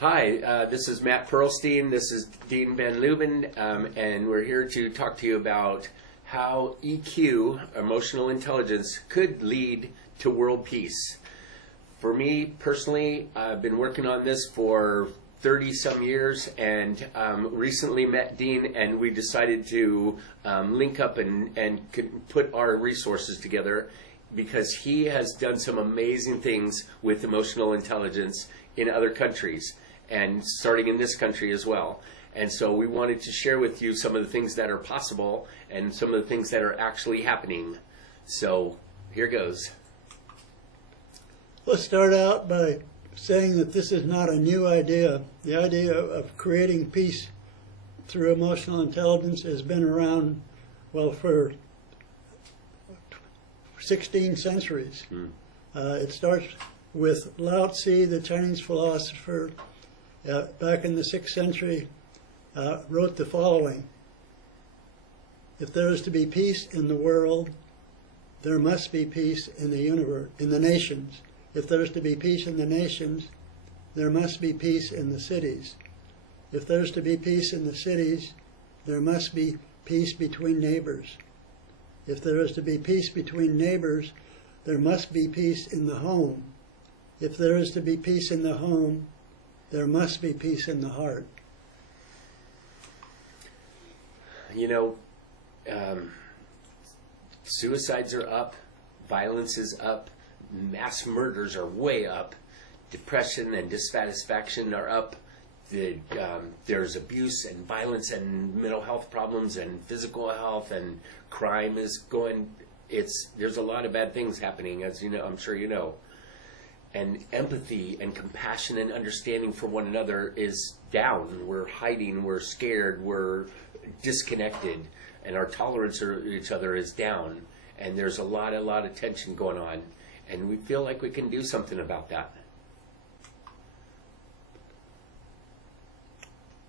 Hi, this is Matt Perlstein. This is Dean Van Leuven, and we're here to talk to you about how EQ, emotional intelligence, could lead to world peace. For me personally, I've been working on this for 30-some years, and recently met Dean, and we decided to link up and put our resources together because he has done some amazing things with emotional intelligence in other countries, and starting in this country as well. And so we wanted to share with you some of the things that are possible and some of the things that are actually happening. So here goes. Let's start out by saying that this is not a new idea. The idea of creating peace through emotional intelligence has been around, well, for 16 centuries. It starts with Lao Tzu, the Chinese philosopher, back in the 6th century, wrote the following: if there is to be peace in the world, there must be peace in the universe, in the nations. If there is to be peace in the nations, there must be peace in the cities. If there is to be peace in the cities, there must be peace between neighbors. If there is to be peace between neighbors, there must be peace in the home. If there is to be peace in the home, there must be peace in the heart. You know, suicides are up, violence is up, mass murders are way up, depression and dissatisfaction are up, there's abuse and violence and mental health problems and physical health, and crime is going, there's a lot of bad things happening, as you know, I'm sure you know. And empathy and compassion and understanding for one another is down. We're hiding, we're scared, we're disconnected, and our tolerance for each other is down. And there's a lot of tension going on. And we feel like we can do something about that.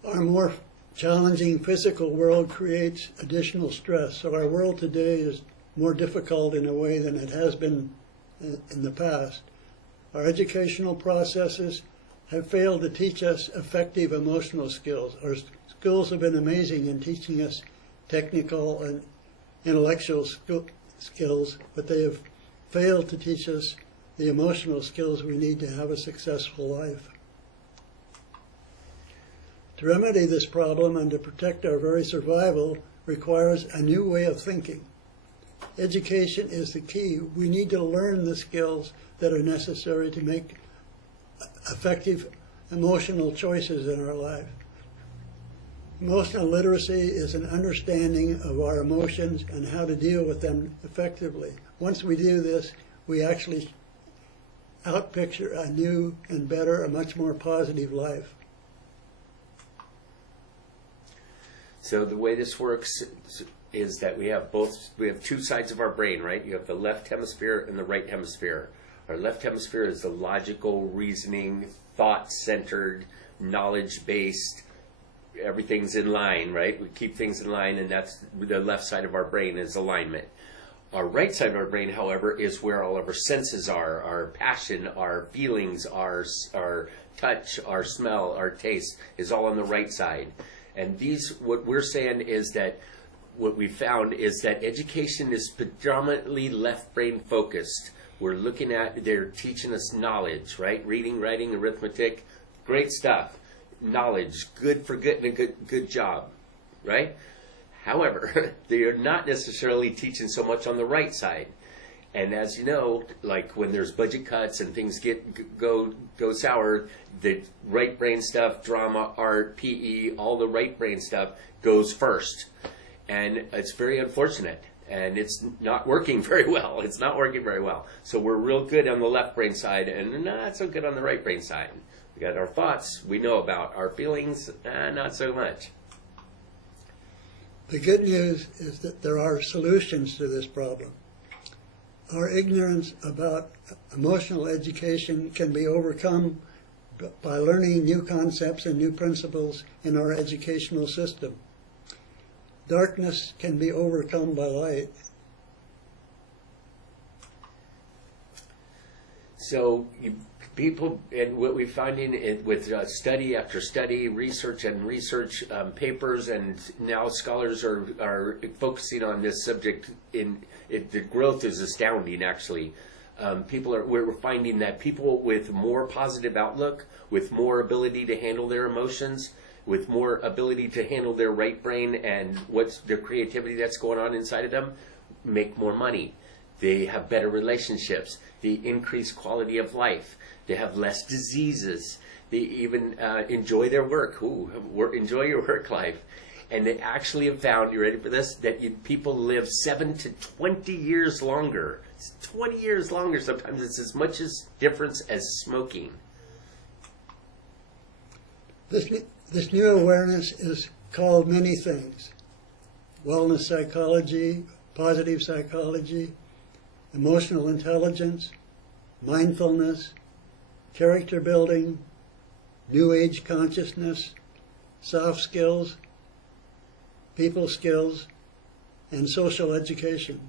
Our more challenging physical world creates additional stress. So our world today is more difficult in a way than it has been in the past. Our educational processes have failed to teach us effective emotional skills. Our schools have been amazing in teaching us technical and intellectual skills, but they have failed to teach us the emotional skills we need to have a successful life. To remedy this problem and to protect our very survival requires a new way of thinking. Education is the key. We need to learn the skills that are necessary to make effective emotional choices in our life. Emotional literacy is an understanding of our emotions and how to deal with them effectively. Once we do this, we actually outpicture a new and better, a much more positive life. So the way this works is that we have two sides of our brain, right? You have the left hemisphere and the right hemisphere. Our left hemisphere is the logical, reasoning, thought-centered, knowledge-based, everything's in line, right? We keep things in line, and that's the left side of our brain is alignment. Our right side of our brain, however, is where all of our senses are, our passion, our feelings, our touch, our smell, our taste is all on the right side. And what we're saying is that what we found is that education is predominantly left brain focused. We're looking at, they're teaching us knowledge, right? Reading, writing, arithmetic, great stuff. Knowledge, good for getting a good job, right? However, they are not necessarily teaching so much on the right side. And as you know, like when there's budget cuts and things go sour, the right brain stuff, drama, art, PE, all the right brain stuff goes first. And it's very unfortunate. And it's not working very well. It's not working very well. So we're real good on the left brain side and not so good on the right brain side. We got our thoughts we know about. Our feelings, not so much. The good news is that there are solutions to this problem. Our ignorance about emotional education can be overcome by learning new concepts and new principles in our educational system. Darkness can be overcome by light. So People, and what we're finding with study after study, research and research papers, and now scholars are focusing on this subject. The growth is astounding, actually. We're finding that people with more positive outlook, with more ability to handle their emotions, with more ability to handle their right brain and what's their creativity that's going on inside of them, make more money. They have better relationships. They increase quality of life. They have less diseases. They even enjoy their work. Enjoy your work life. And they actually have found, you ready for this, that people live 7 to 20 years longer. It's 20 years longer. Sometimes it's as much as difference as smoking. This new awareness is called many things: wellness psychology, positive psychology, emotional intelligence, mindfulness, character building, new age consciousness, soft skills, people skills, and social education.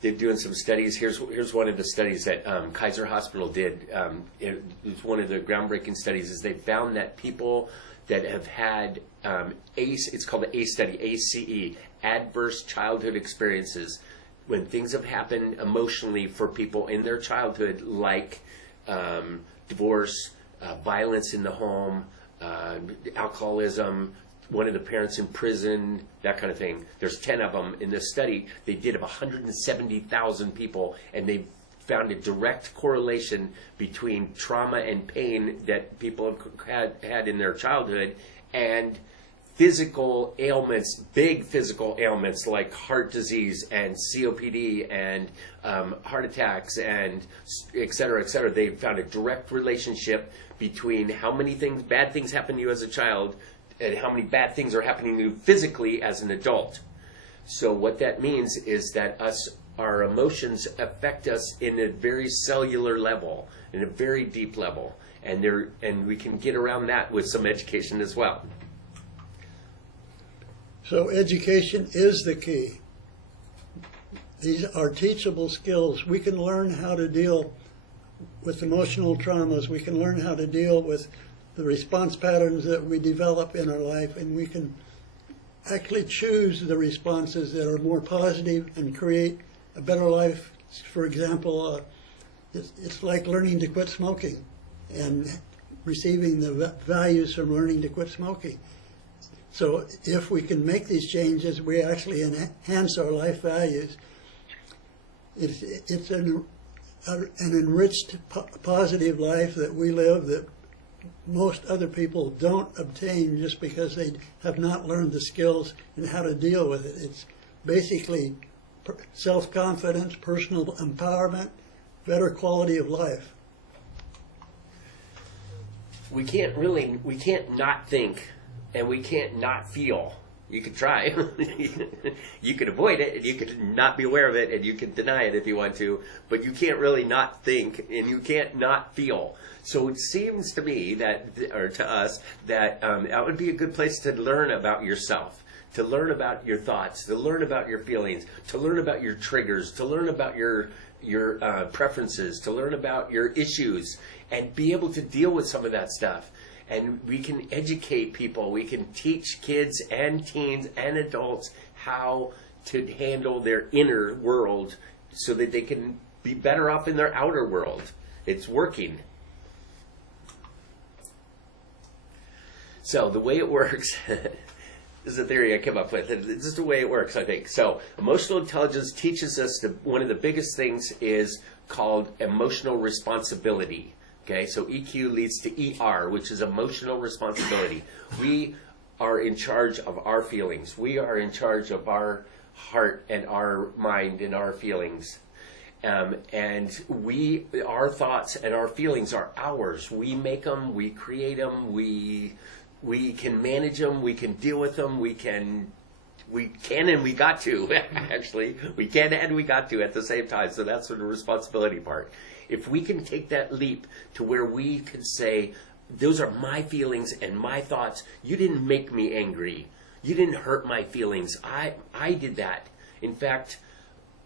They're doing some studies. Here's one of the studies that Kaiser Hospital did. It was one of the groundbreaking studies. Is they found that people that have had ACE, it's called the ACE study, ACE, adverse childhood experiences, when things have happened emotionally for people in their childhood, like divorce, violence in the home, alcoholism, one of the parents in prison, that kind of thing. There's 10 of them in this study. They did of 170,000 people, and they found a direct correlation between trauma and pain that people have had in their childhood and physical ailments, big physical ailments like heart disease and COPD and heart attacks and et cetera, et cetera. They found a direct relationship between how many bad things happen to you as a child and how many bad things are happening to you physically as an adult. So what that means is that our emotions affect us in a very cellular level, in a very deep level, and we can get around that with some education as well. So education is the key. These are teachable skills. We can learn how to deal with emotional traumas. We can learn how to deal with the response patterns that we develop in our life, and we can actually choose the responses that are more positive and create a better life. For example, it's like learning to quit smoking and receiving the values from learning to quit smoking. So if we can make these changes, we actually enhance our life values. It's an enriched, positive life that we live that most other people don't obtain just because they have not learned the skills and how to deal with it. It's basically self-confidence, personal empowerment, better quality of life. We can't not think, and we can't not feel. You could try. You could avoid it, and you could not be aware of it, and you can deny it if you want to, but you can't really not think, and you can't not feel. So it seems to me or to us, that that would be a good place to learn about yourself, to learn about your thoughts, to learn about your feelings, to learn about your triggers, to learn about your preferences, to learn about your issues, and be able to deal with some of that stuff. And we can educate people. We can teach kids and teens and adults how to handle their inner world so that they can be better off in their outer world. It's working. So the way it works, this is a theory I came up with. This is the way it works, I think. So emotional intelligence teaches us one of the biggest things is called emotional responsibility. Okay, so EQ leads to ER, which is emotional responsibility. We are in charge of our feelings. We are in charge of our heart and our mind and our feelings. And our thoughts and our feelings are ours. We make them, we create them, we can manage them, we can deal with them, we can and we got to, actually. We can and we got to at the same time. So that's the responsibility part. If we can take that leap to where we can say, those are my feelings and my thoughts. You didn't make me angry. You didn't hurt my feelings. I did that. In fact,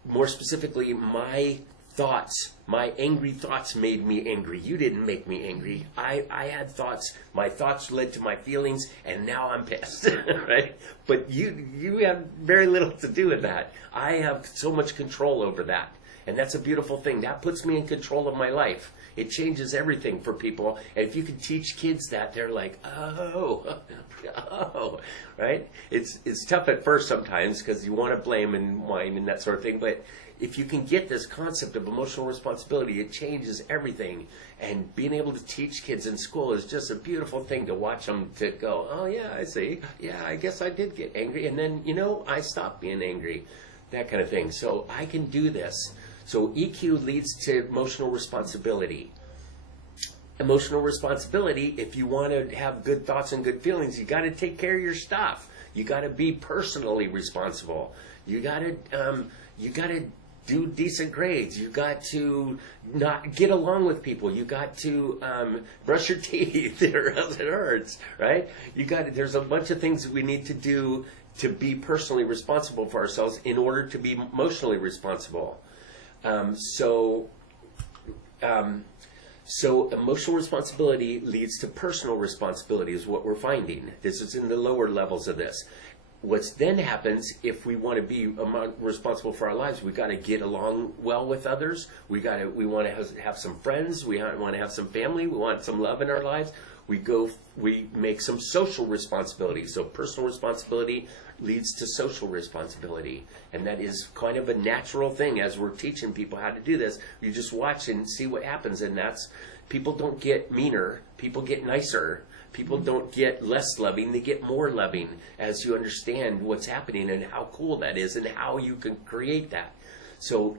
more specifically, my thoughts, my angry thoughts made me angry. You didn't make me angry. I had thoughts. My thoughts led to my feelings, and now I'm pissed, right? But you have very little to do with that. I have so much control over that. And that's a beautiful thing. That puts me in control of my life. It changes everything for people. And if you can teach kids that, they're like, oh, right? It's tough at first sometimes because you want to blame and whine and that sort of thing. But if you can get this concept of emotional responsibility, it changes everything. And being able to teach kids in school is just a beautiful thing to watch them to go, oh, yeah, I see. Yeah, I guess I did get angry. And then, I stopped being angry. That kind of thing. So I can do this. So EQ leads to emotional responsibility. Emotional responsibility, if you want to have good thoughts and good feelings, you got to take care of your stuff. You got to be personally responsible. You got to do decent grades. You got to not get along with people. You got to brush your teeth or else it hurts, right? There's a bunch of things that we need to do to be personally responsible for ourselves in order to be emotionally responsible. So emotional responsibility leads to personal responsibility is what we're finding. This is in the lower levels of this. What's then happens if we want to be responsible for our lives, we got to get along well with others. We want to have some friends. We want to have some family. We want some love in our lives. We make some social responsibility. So personal responsibility leads to social responsibility. And that is kind of a natural thing as we're teaching people how to do this. You just watch and see what happens. And people don't get meaner. People get nicer. People don't get less loving. They get more loving as you understand what's happening and how cool that is and how you can create that. So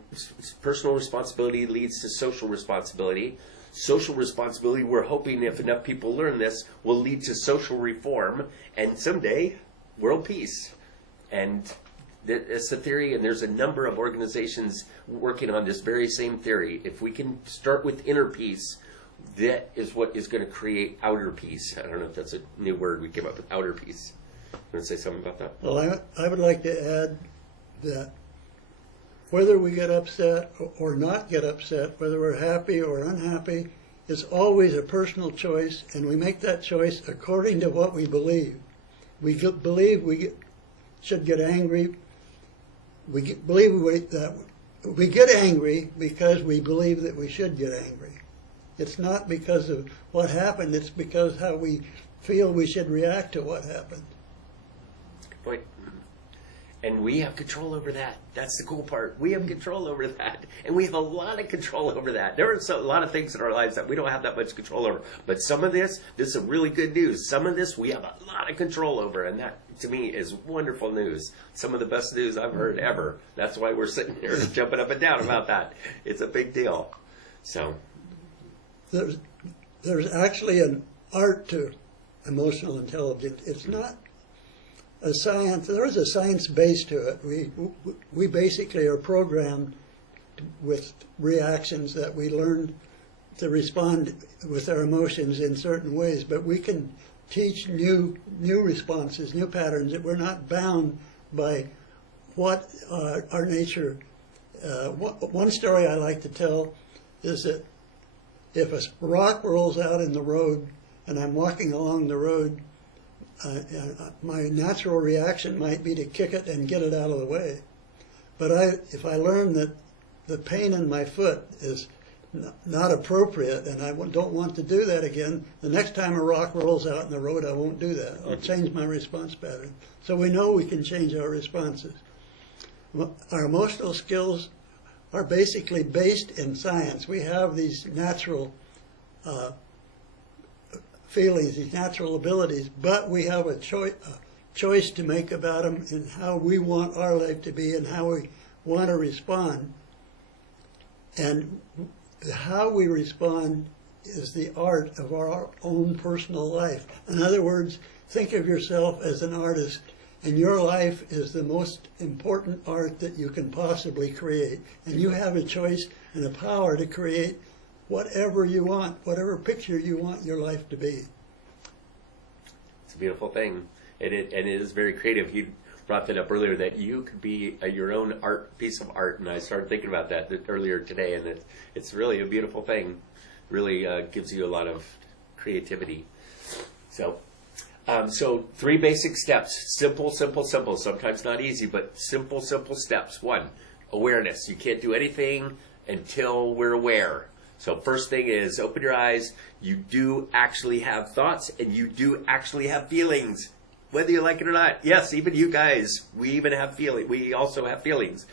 personal responsibility leads to social responsibility. Social responsibility, we're hoping if enough people learn this, will lead to social reform and someday world peace. And it's a theory, and there's a number of organizations working on this very same theory. If we can start with inner peace, that is what is going to create outer peace. I don't know if that's a new word we came up with, outer peace. You want to say something about that? Well, I would like to add that whether we get upset or not get upset, whether we're happy or unhappy, is always a personal choice, and we make that choice according to what we believe. We believe we should get angry. That we get angry because we believe that we should get angry. It's not because of what happened, it's because how we feel we should react to what happened. Good point. And we have control over that. That's the cool part. We have control over that. And we have a lot of control over that. There are a lot of things in our lives that we don't have that much control over. But some of this is some really good news. Some of this we have a lot of control over. And that, to me, is wonderful news. Some of the best news I've heard ever. That's why we're sitting here jumping up and down about that. It's a big deal. So there's actually an art to emotional intelligence. It's not a science. There is a science base to it. We basically are programmed with reactions that we learn to respond with our emotions in certain ways, but we can teach new responses, new patterns, that we're not bound by what our nature. One story I like to tell is that if a rock rolls out in the road and I'm walking along the road, my natural reaction might be to kick it and get it out of the way. But if I learn that the pain in my foot is not appropriate and I don't want to do that again, the next time a rock rolls out in the road, I won't do that. I'll change my response pattern. So we know we can change our responses. Our emotional skills are basically based in science. We have these natural feelings, these natural abilities, but we have a choice to make about them and how we want our life to be and how we want to respond. And how we respond is the art of our own personal life. In other words, think of yourself as an artist, and your life is the most important art that you can possibly create. And you have a choice and a power to create whatever you want, whatever picture you want your life to be. It's a beautiful thing. And it is very creative. brought that up earlier, that you could be your own piece of art, and I started thinking about that earlier today, and it's really a beautiful thing. Really gives you a lot of creativity. So 3 basic steps. Simple, simple, simple. Sometimes not easy, but simple, simple steps. 1, awareness. You can't do anything until we're aware. So first thing is open your eyes. You do actually have thoughts, and you do actually have feelings, whether you like it or not. Yes, even you guys, we even have feelings. We also have feelings,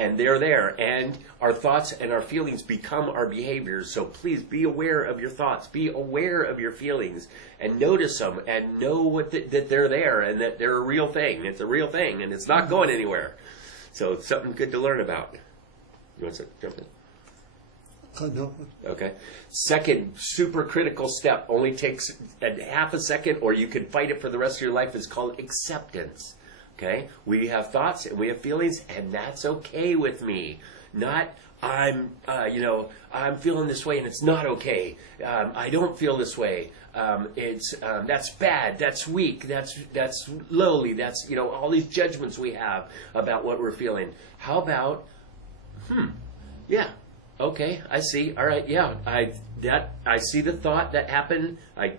and they're there. And our thoughts and our feelings become our behaviors. So please be aware of your thoughts. Be aware of your feelings, and notice them, and know that they're there, and that they're a real thing. It's a real thing, and it's not going anywhere. So it's something good to learn about. You want to jump in? No. Okay. Second, super critical step, only takes a half a second, or you can fight it for the rest of your life, is called acceptance. Okay? We have thoughts and we have feelings, and that's okay with me. Not, I'm feeling this way and it's not okay. I don't feel this way. That's bad. That's weak. That's lowly. That's, all these judgments we have about what we're feeling. How about, yeah. Okay, I see. All right, yeah. I see the thought that happened. I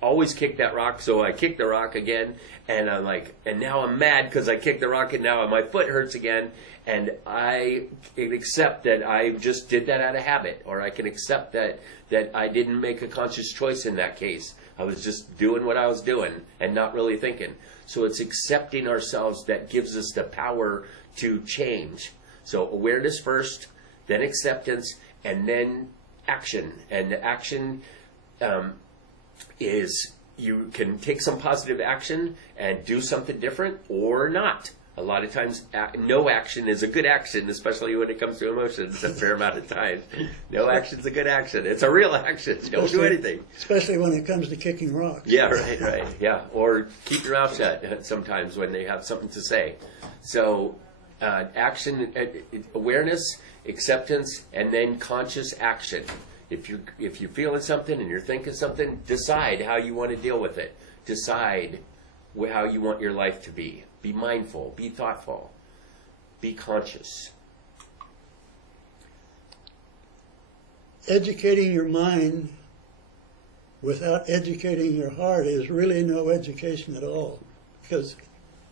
always kick that rock, so I kick the rock again, and I'm like, and now I'm mad because I kicked the rock, and now my foot hurts again, and I can accept that I just did that out of habit, or I can accept that I didn't make a conscious choice in that case. I was just doing what I was doing and not really thinking. So it's accepting ourselves that gives us the power to change. So awareness first, then acceptance, and then action. And the action is, you can take some positive action and do something different, or not. A lot of times, no action is a good action, especially when it comes to emotions a fair amount of times. No action's a good action. It's a real action. Don't do anything. Especially when it comes to kicking rocks. Yeah, right, yeah. Or keep your mouth shut sometimes when they have something to say. So action, awareness, acceptance, and then conscious action. If you're feeling something and you're thinking something, decide how you want to deal with it. Decide how you want your life to be. Be mindful. Be thoughtful. Be conscious. Educating your mind without educating your heart is really no education at all, because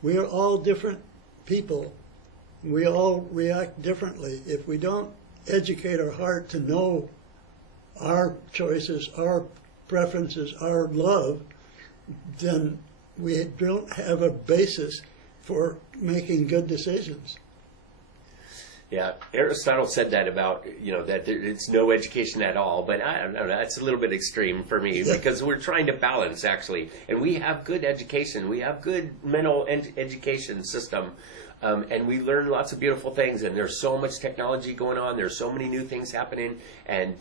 we are all different people. We all react differently. If we don't educate our heart to know our choices, our preferences, our love, then we don't have a basis for making good decisions. Yeah, Aristotle said that about, that it's no education at all, but I don't know, that's a little bit extreme for me, because we're trying to balance, actually, and we have good education, we have good mental education system, and we learn lots of beautiful things, and there's so much technology going on, there's so many new things happening, and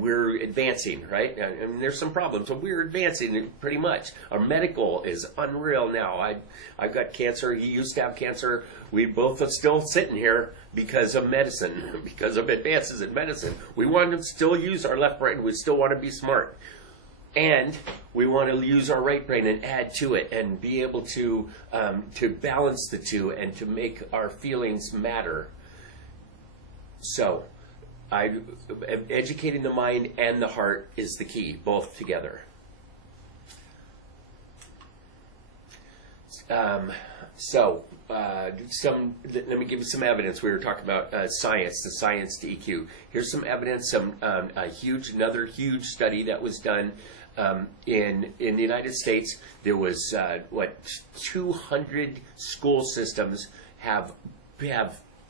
we're advancing, right? And there's some problems, but we're advancing pretty much. Our medical is unreal now. I've got cancer, he used to have cancer, we both are still sitting here because of medicine, because of advances in medicine. We want to still use our left brain, we still want to be smart. And we want to use our right brain and add to it and be able to balance the two and to make our feelings matter. So, educating the mind and the heart is the key, both together. Let me give you some evidence. We were talking about science, the science to EQ. Here's some evidence. Another huge study that was done in the United States. There was 200 school systems have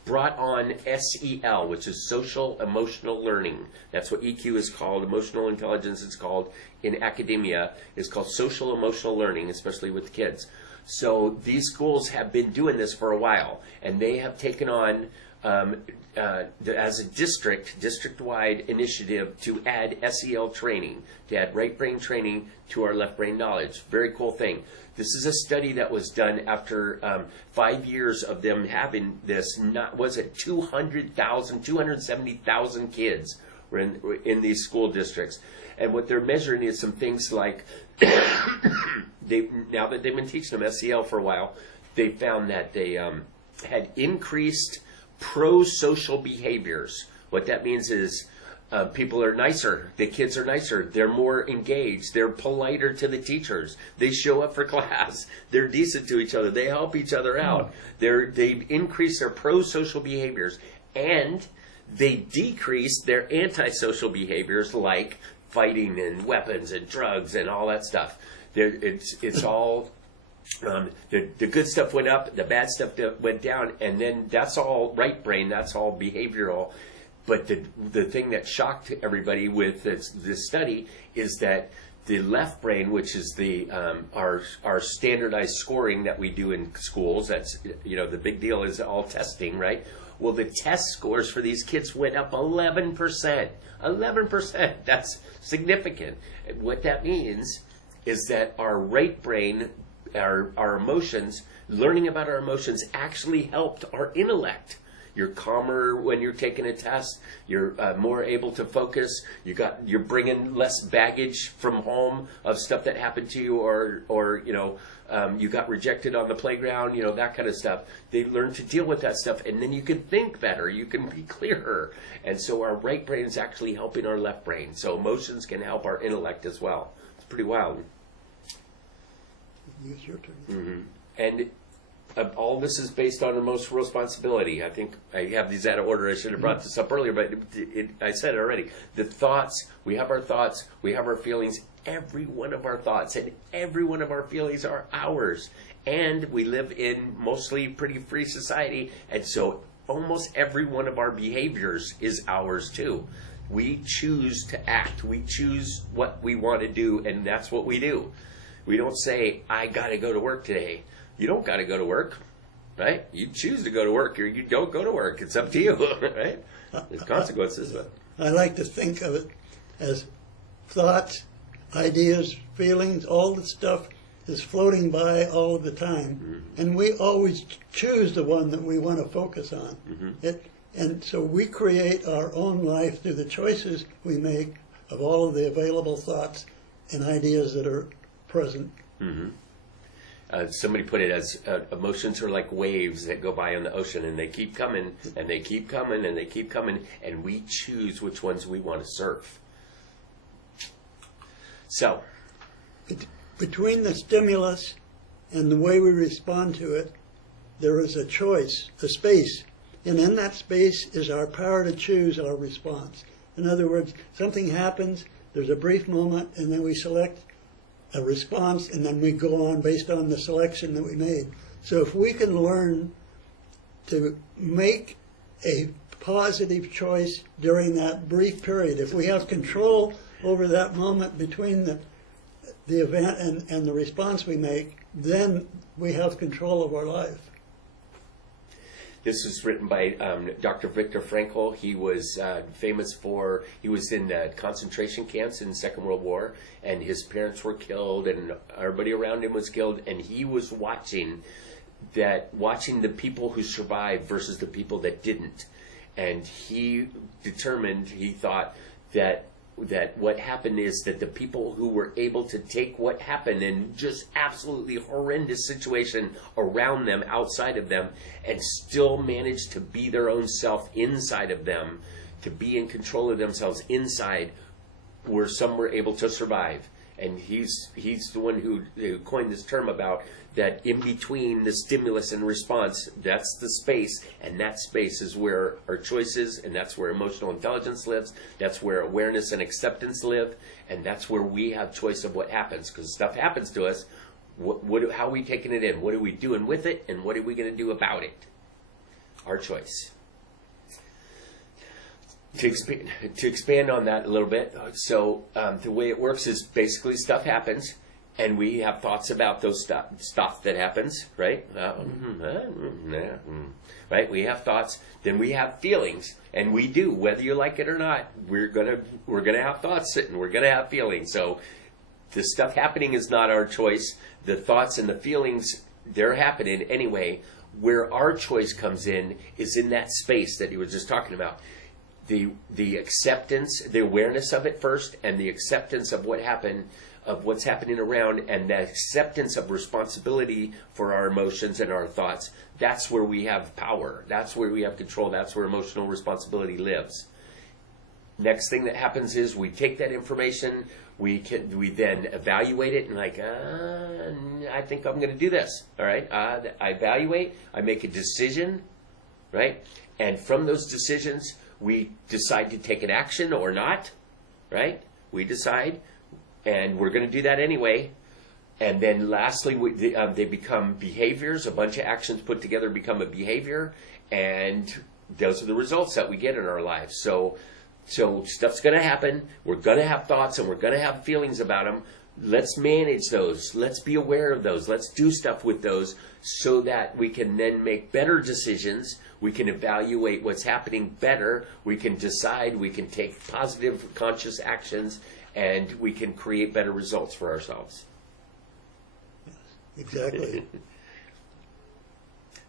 brought on SEL, which is social emotional learning. That's what EQ is called. Emotional intelligence is called in academia. It's called social emotional learning, especially with kids. So these schools have been doing this for a while, and they have taken on, as a district-wide initiative to add SEL training, to add right brain training to our left brain knowledge. Very cool thing. This is a study that was done after 5 years of them having this. 270,000 kids were in these school districts. And what they're measuring is some things like, now that they've been teaching them SEL for a while, they found that they had increased pro-social behaviors. What that means is people are nicer. The kids are nicer. They're more engaged. They're politer to the teachers. They show up for class. They're decent to each other. They help each other out. They increase their pro-social behaviors, and they decrease their antisocial behaviors like fighting and weapons and drugs and all that stuff. It's all the good stuff went up, the bad stuff went down, and then that's all right brain. That's all behavioral. But the thing that shocked everybody with this study is that the left brain, which is our standardized scoring that we do in schools, that's the big deal is all testing, right? Well, the test scores for these kids went up 11%. 11%. That's significant. And what that means is that our right brain, our emotions, learning about our emotions actually helped our intellect. You're calmer when you're taking a test. You're more able to focus. You're bringing less baggage from home of stuff that happened to you, or you got rejected on the playground. That kind of stuff. They learn to deal with that stuff, and then you can think better. You can be clearer, and so our right brain is actually helping our left brain. So emotions can help our intellect as well. It's pretty wild. It's your turn. Mm-hmm. And all this is based on emotional responsibility. I think I have these out of order. I should have brought this up earlier, but I said it already. The thoughts, we have our thoughts, we have our feelings. Every one of our thoughts and every one of our feelings are ours. And we live in mostly pretty free society, and so almost every one of our behaviors is ours too. We choose to act. We choose what we want to do, and that's what we do. We don't say, I got to go to work today. You don't got to go to work, right? You choose to go to work or you don't go to work. It's up to you, right? There's consequences. But I like to think of it as thoughts, ideas, feelings, all the stuff is floating by all of the time. Mm-hmm. And we always choose the one that we want to focus on. Mm-hmm. And so we create our own life through the choices we make of all of the available thoughts and ideas that are present. Mm-hmm. Somebody put it as emotions are like waves that go by on the ocean, and they keep coming, and they keep coming, and they keep coming, and we choose which ones we want to surf. So, between the stimulus and the way we respond to it, there is a choice, a space, and in that space is our power to choose our response. In other words, something happens, there's a brief moment, and then we select a response, and then we go on based on the selection that we made. So if we can learn to make a positive choice during that brief period, if we have control over that moment between the event and the response we make, then we have control of our life. This was written by Dr. Viktor Frankl. He was famous for, he was in concentration camps in the Second World War, and his parents were killed, and everybody around him was killed, and he was watching the people who survived versus the people that didn't. And he thought that what happened is that the people who were able to take what happened and just absolutely horrendous situation around them, outside of them, and still managed to be their own self inside of them, to be in control of themselves inside, some were able to survive. And he's the one who coined this term about that in between the stimulus and response, that's the space, and that space is where our choices, and that's where emotional intelligence lives, that's where awareness and acceptance live, and that's where we have choice of what happens, because stuff happens to us. How are we taking it in? What are we doing with it, and what are we going to do about it? Our choice. To expand on that a little bit, so the way it works is basically stuff happens, and we have thoughts about those stuff that happens, right? Right? We have thoughts, then we have feelings, and we do, whether you like it or not. We're gonna have thoughts, and we're gonna have feelings. So the stuff happening is not our choice. The thoughts and the feelings, they're happening anyway. Where our choice comes in is in that space that you were just talking about. The acceptance, the awareness of it first, and the acceptance of what happened of what's happening around and the acceptance of responsibility for our emotions and our thoughts, that's where we have power. That's where we have control. That's where emotional responsibility lives. Next thing that happens is we take that information, we then evaluate it and I think I'm going to do this. All right, I evaluate, I make a decision, right? And from those decisions, we decide to take an action or not, right? We decide, and we're going to do that anyway. And then lastly, they become behaviors. A bunch of actions put together become a behavior, and those are the results that we get in our lives. So stuff's going to happen. We're going to have thoughts, and we're going to have feelings about them. Let's manage those. Let's be aware of those. Let's do stuff with those so that we can then make better decisions. We can evaluate what's happening better. We can decide. We can take positive, conscious actions, and we can create better results for ourselves. Exactly.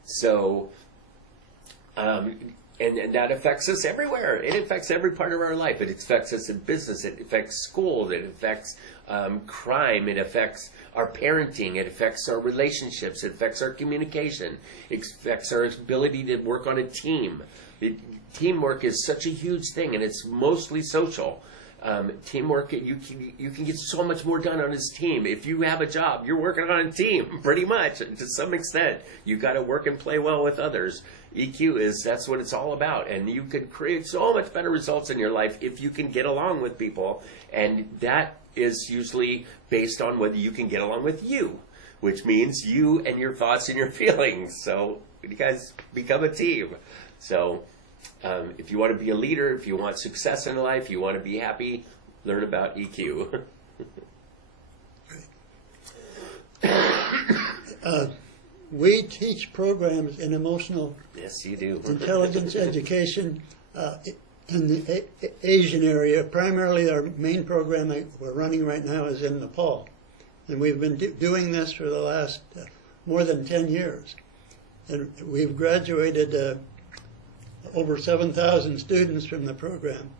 So, and that affects us everywhere. It affects every part of our life. It affects us in business. It affects schools. It affects crime. It affects our parenting. It affects our relationships. It affects our communication. It affects our ability to work on a team. Teamwork is such a huge thing, and it's mostly social. Teamwork, you can get so much more done on his team. If you have a job, you're working on a team, pretty much, to some extent. You've got to work and play well with others. EQ that's what it's all about. And you could create so much better results in your life if you can get along with people. And that is usually based on whether you can get along with you, which means you and your thoughts and your feelings. So you guys become a team. So if you want to be a leader, if you want success in life, you want to be happy, learn about EQ. We teach programs in emotional Yes, you do. intelligence education in the Asian area. Primarily, our main program that we're running right now is in Nepal. And we've been doing this for the last more than 10 years. And we've graduated over 7,000 students from the program.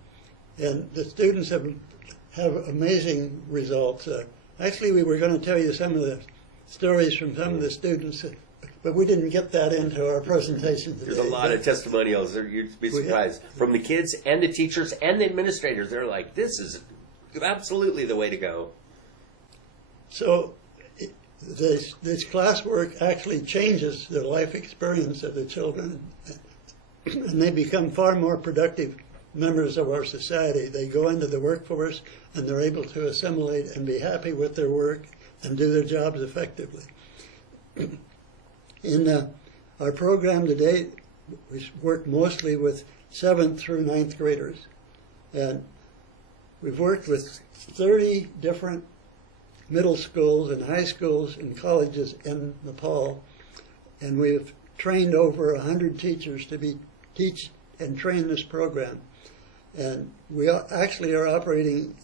And the students have amazing results. Actually, we were going to tell you some of the stories from some of the students, but we didn't get that into our presentation today. There's a lot of testimonials. You'd be surprised. From the kids and the teachers and the administrators. They're like, this is absolutely the way to go. So this classwork actually changes the life experience of the children, and they become far more productive members of our society. They go into the workforce, and they're able to assimilate and be happy with their work and do their jobs effectively. In our program today, we work mostly with 7th through 9th graders. And we've worked with 30 different middle schools and high schools and colleges in Nepal. And we've trained over 100 teachers to teach and train this program. And we actually are operating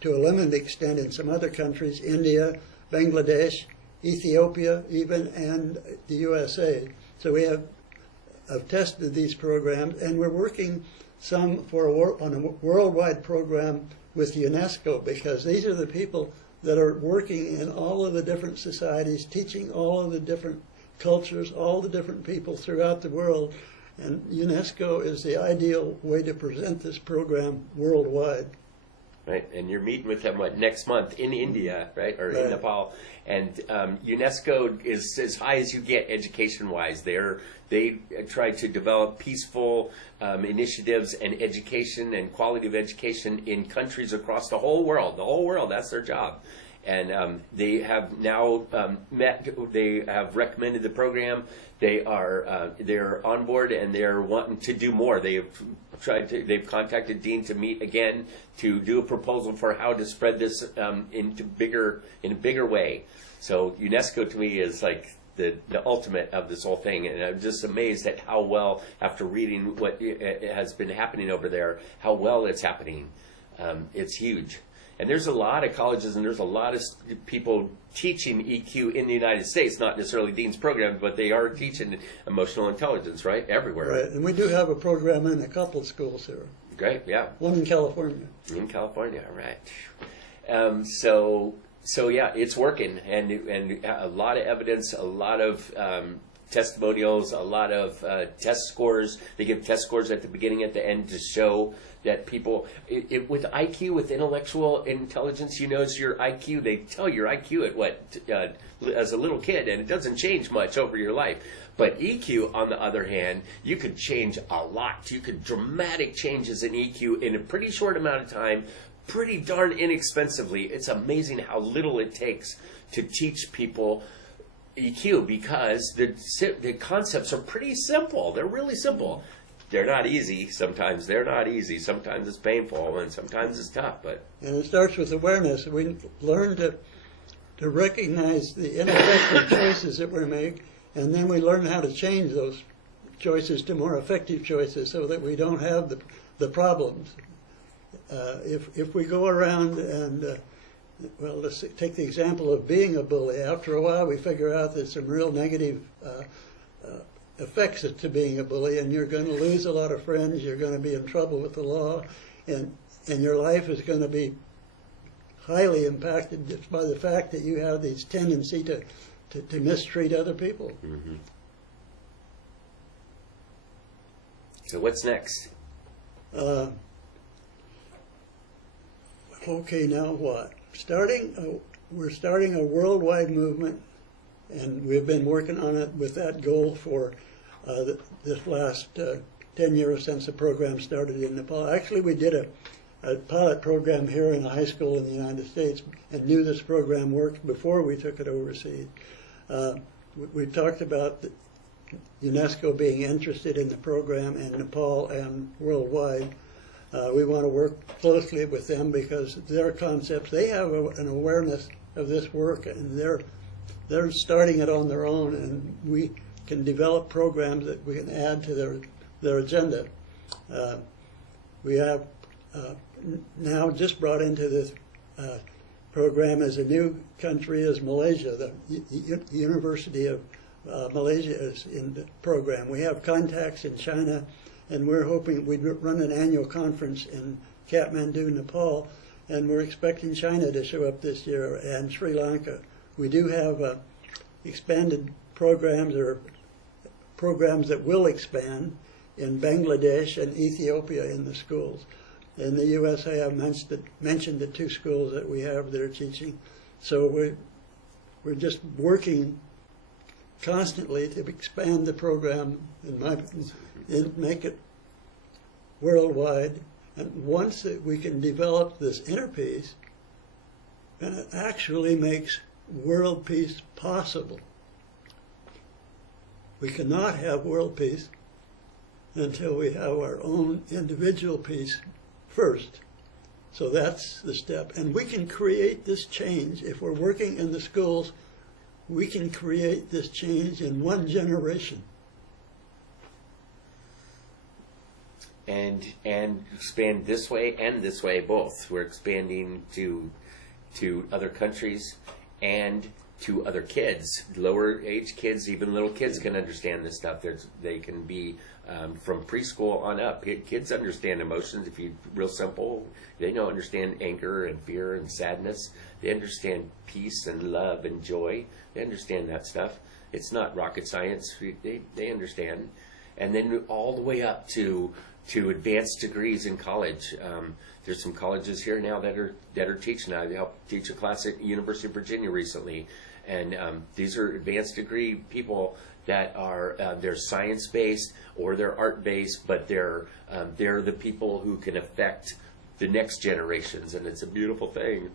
to a limited extent in some other countries, India, Bangladesh, Ethiopia even, and the USA. So we have tested these programs, and we're working some on a worldwide program with UNESCO, because these are the people that are working in all of the different societies, teaching all of the different cultures, all the different people throughout the world. And UNESCO is the ideal way to present this program worldwide. Right, and you're meeting with them next month in India, right, or in Nepal, and UNESCO is as high as you get education-wise. They try to develop peaceful initiatives and education and quality of education in countries across the whole world. The whole world, that's their job. And they have now they have recommended the program. They're on board, and they're wanting to do more. They've contacted Dean to meet again to do a proposal for how to spread this in a bigger way. So UNESCO to me is like the ultimate of this whole thing, and I'm just amazed at how well, after reading what has been happening over there, how well it's happening. It's huge. And there's a lot of colleges and there's a lot of people teaching EQ in the United States, not necessarily Dean's program, but they are teaching emotional intelligence, right? Everywhere. Right, and we do have a program in a couple of schools here. Great, yeah. One in California. In California, right. So yeah, it's working, and a lot of evidence, a lot of testimonials, a lot of test scores. They give test scores at the beginning, at the end, to show that people, with IQ, with intellectual intelligence, you know, it's your IQ. They tell your IQ at what as a little kid, and it doesn't change much over your life. But EQ, on the other hand, you could change a lot. You could dramatic changes in EQ in a pretty short amount of time, pretty darn inexpensively. It's amazing how little it takes to teach people EQ, because the concepts are pretty simple. They're really simple. They're not easy. Sometimes they're not easy. Sometimes it's painful, and sometimes it's tough. And it starts with awareness. We learn to recognize the ineffective choices that we make, and then we learn how to change those choices to more effective choices so that we don't have the problems. If we go around and, well, let's take the example of being a bully. After a while, we figure out there's some real negative effects to being a bully, and you're going to lose a lot of friends, you're going to be in trouble with the law, and your life is going to be highly impacted just by the fact that you have this tendency to mistreat other people. Mm-hmm. So what's next? Okay, now what? We're starting a worldwide movement, and we've been working on it with that goal for this last 10 years since the program started in Nepal. Actually, we did a pilot program here in a high school in the United States and knew this program worked before we took it overseas. We talked about UNESCO being interested in the program in Nepal and worldwide. We want to work closely with them because their concepts, they have an awareness of this work, and they're starting it on their own, and we can develop programs that we can add to their agenda. We have now just brought into this program as a new country is Malaysia. The University of Malaysia is in the program. We have contacts in China, and we're hoping we'd run an annual conference in Kathmandu, Nepal, and we're expecting China to show up this year, and Sri Lanka. We do have expanded programs, or programs that will expand, in Bangladesh and Ethiopia in the schools. In the U.S., I have mentioned the 2 schools that we have that are teaching. So we're just working constantly to expand the program and make it worldwide. And once we can develop this inner peace, then it actually makes world peace possible. We cannot have world peace until we have our own individual peace first. So that's the step. And we can create this change. If we're working in the schools, we can create this change in 1 generation. And expand this way and this way both. We're expanding to other countries and to other kids. Lower age kids, even little kids can understand this stuff. They can be from preschool on up. Kids understand emotions. If you real simple, they understand anger and fear and sadness. They understand peace and love and joy. They understand that stuff. It's not rocket science. They understand. And then all the way up to advanced degrees in college. There's some colleges here now that are teaching. I helped teach a class at University of Virginia recently, and these are advanced degree people that are they're science based or they're art based, but they're the people who can affect the next generations, and it's a beautiful thing.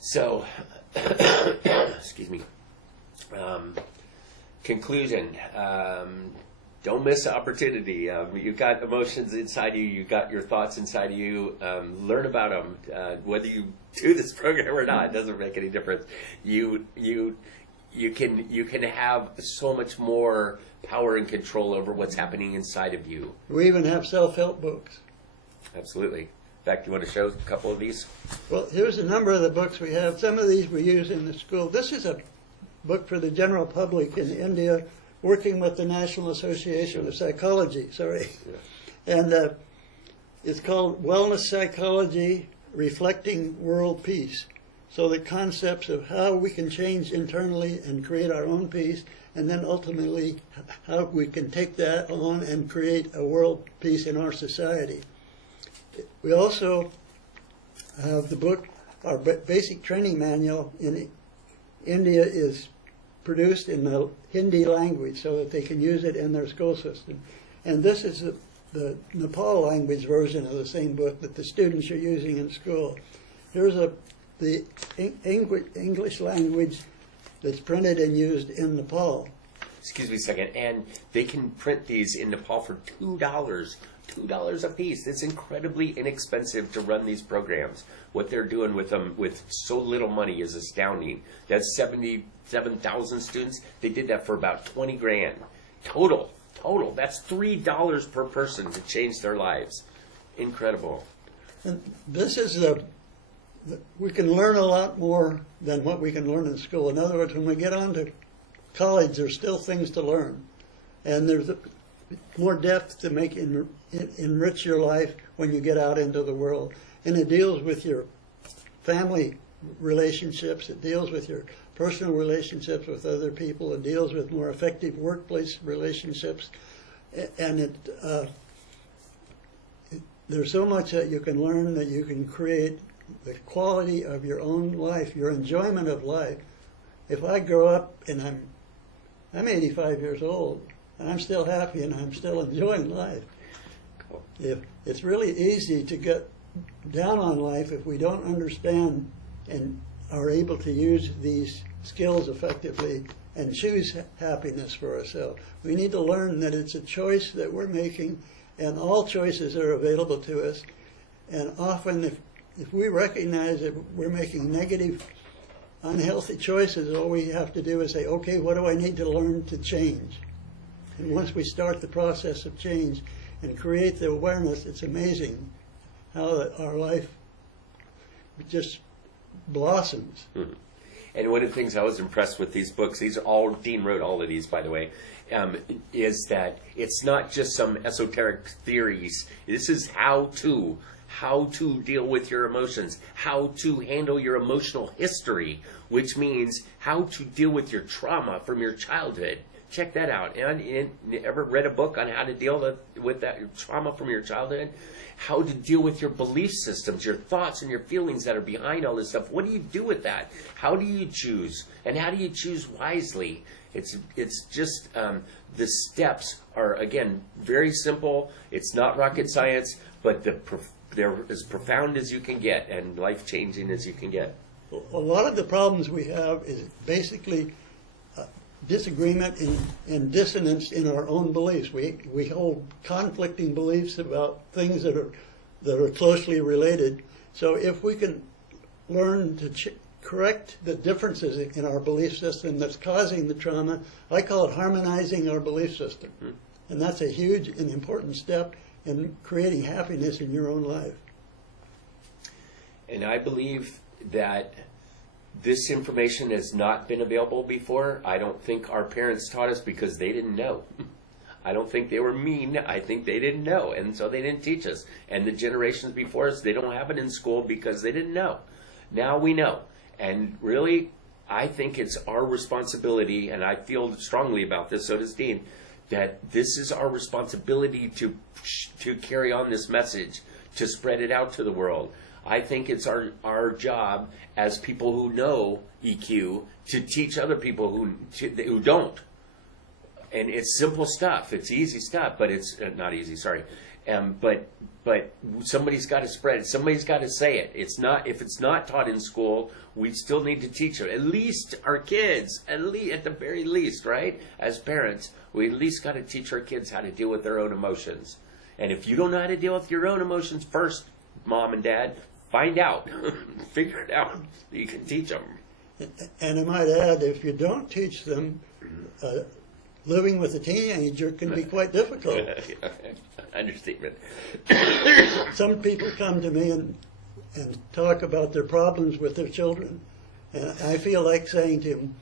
So, excuse me. Conclusion. Don't miss the opportunity. You've got emotions inside you. You've got your thoughts inside of you. Learn about them. Whether you do this program or not, it doesn't make any difference. You can have so much more power and control over what's happening inside of you. We even have self-help books. Absolutely. In fact, you want to show a couple of these? Well, here's a number of the books we have. Some of these we use in the school. This is a book for the general public in India, working with the National Association of Psychology, And It's called Wellness Psychology Reflecting World Peace. So the concepts of how we can change internally and create our own peace, and then ultimately how we can take that on and create a world peace in our society. We also have the book, our basic training manual in India is produced in the Hindi language so that they can use it in their school system. And this is the Nepal language version of the same book that the students are using in school. Here's the English language that's printed and used in Nepal. Excuse me a second. And they can print these in Nepal for $2. $2 a piece. It's incredibly inexpensive to run these programs. What they're doing with them with so little money is astounding. That's 77,000 students. They did that for about 20 grand. Total. That's $3 per person to change their lives. Incredible. And this is we can learn a lot more than what we can learn in school. In other words, when we get on to college, there's still things to learn. And there's more depth to enrich your life when you get out into the world. And it deals with your family relationships. It deals with your personal relationships with other people. It deals with more effective workplace relationships. And there's so much that you can learn, that you can create the quality of your own life, your enjoyment of life. If I grow up and I'm 85 years old, and I'm still happy and I'm still enjoying life. It's really easy to get down on life if we don't understand and are able to use these skills effectively and choose happiness for ourselves. We need to learn that it's a choice that we're making, and all choices are available to us. And often if we recognize that we're making negative, unhealthy choices, all we have to do is say, okay, what do I need to learn to change? And once we start the process of change and create the awareness, it's amazing how our life just blossoms. Mm-hmm. And one of the things I was impressed with these books, Dean wrote all of these, by the way, is that it's not just some esoteric theories. This is how to deal with your emotions, how to handle your emotional history, which means how to deal with your trauma from your childhood. Check that out. And ever read a book on how to deal with that trauma from your childhood? How to deal with your belief systems, your thoughts and your feelings that are behind all this stuff. What do you do with that? How do you choose? And how do you choose wisely? It's just the steps are, again, very simple. It's not rocket science, but they're as profound as you can get and life-changing as you can get. A lot of the problems we have is basically disagreement and dissonance in our own beliefs. We hold conflicting beliefs about things that are closely related. So if we can learn to correct the differences in our belief system that's causing the trauma, I call it harmonizing our belief system. Mm-hmm. And that's a huge and important step in creating happiness in your own life. And I believe that this information has not been available before. I don't think our parents taught us because they didn't know. I don't think they were mean. I think they didn't know, and so they didn't teach us. And the generations before us, they don't have it in school because they didn't know. Now we know. And really, I think it's our responsibility, and I feel strongly about this, so does Dean, that this is our responsibility to carry on this message, to spread it out to the world. I think it's our job as people who know EQ to teach other people who don't. And it's simple stuff. It's easy stuff, but it's not easy. Sorry, but somebody's got to spread it. Somebody's got to say it. It's not if it's not taught in school. We still need to teach it. At least our kids. At the very least, right? As parents, we at least got to teach our kids how to deal with their own emotions. And if you don't know how to deal with your own emotions first, Mom and Dad, find out. Figure it out. You can teach them. And I might add, if you don't teach them, living with a teenager can be quite difficult. Understatement. Some people come to me and talk about their problems with their children. And I feel like saying to them,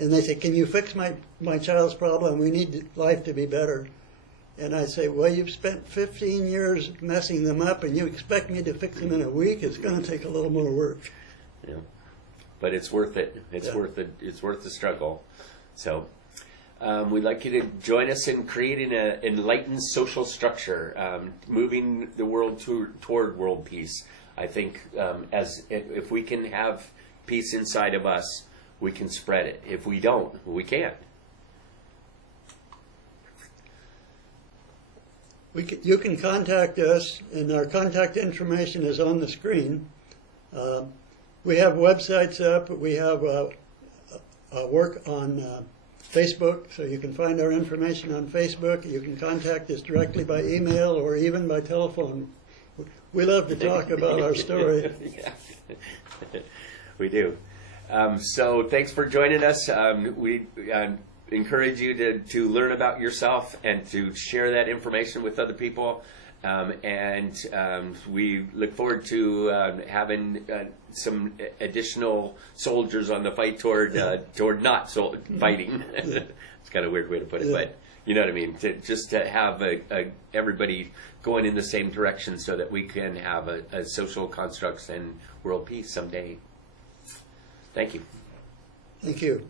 and they say, can you fix my child's problem? We need life to be better. And I say, well, you've spent 15 years messing them up, and you expect me to fix them in a week? It's going to take a little more work. Yeah. But it's worth it. It's Yeah. worth it. It's worth the struggle. So we'd like you to join us in creating an enlightened social structure, moving the world toward world peace. I think if we can have peace inside of us, we can spread it. If we don't, we can't. You can contact us, and our contact information is on the screen. We have websites up. We have work on Facebook, so you can find our information on Facebook. You can contact us directly by email or even by telephone. We love to talk about our story. Yeah. We do. So thanks for joining us. We encourage you to learn about yourself and to share that information with other people. We look forward to having some additional soldiers on the fight toward not fighting. It's kind of a weird way to put it, but you know what I mean. Just to have everybody going in the same direction so that we can have a social constructs and world peace someday. Thank you. Thank you.